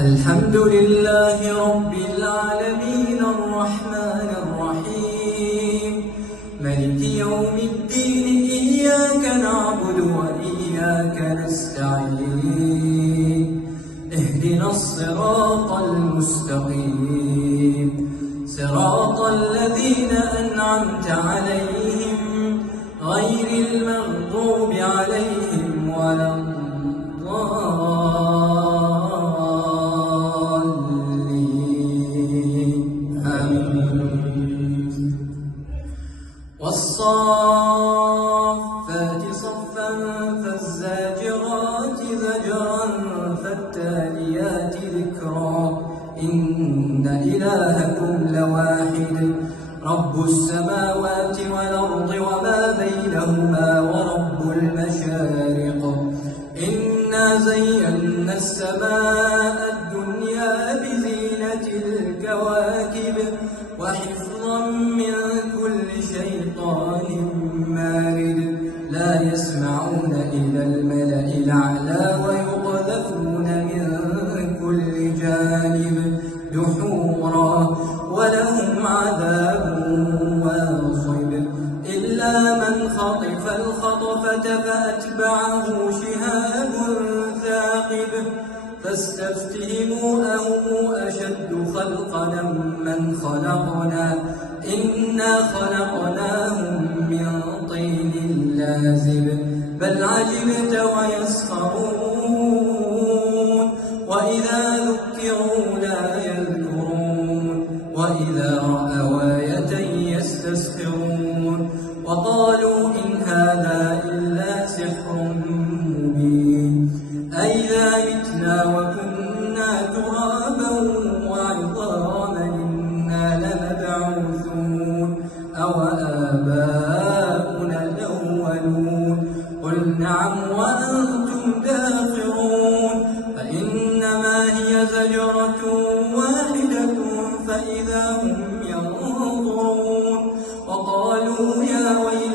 الحمد لله رب العالمين الرحمن الرحيم مالك يوم الدين إياك نعبد وإياك نستعين اهدنا الصراط المستقيم صراط الذين أنعمت عليهم غير المغضوب عليهم ولا الضالين آمين. والصافات صفا فالزاجرات زجرا فالتاليات ذكرا إن إلهكم لواحد رب السماوات والأرض وما بينهما ورب المشارق إنا زينا السماء الدنيا بزينة الكواكب وحفظا من كل شيطان مارد لا يسمعون إلى الملأ الأعلى ويقذفون من كل جانب دحورا ولهم عذاب واصب إلا من خطف الخطفة فأتبعه شهاب ثاقب فاستفتهموا أهم أشد خلقا من خلقنا إنا خلقناهم من طين لازب بل عجبت ويسخرون وإذا ذكروا لا يذكرون وإذا رأوا آية يستسخرون وقالوا إن هذا إلا سحر مبين أئذا متنا وكنا ترابا وعظاما إنا لمبعوثون أوآباؤنا الأولون قل نعم وأنتم داخرون فإنما هي زجرة واحدة فإذا هم ينظرون وقالوا يا ويلنا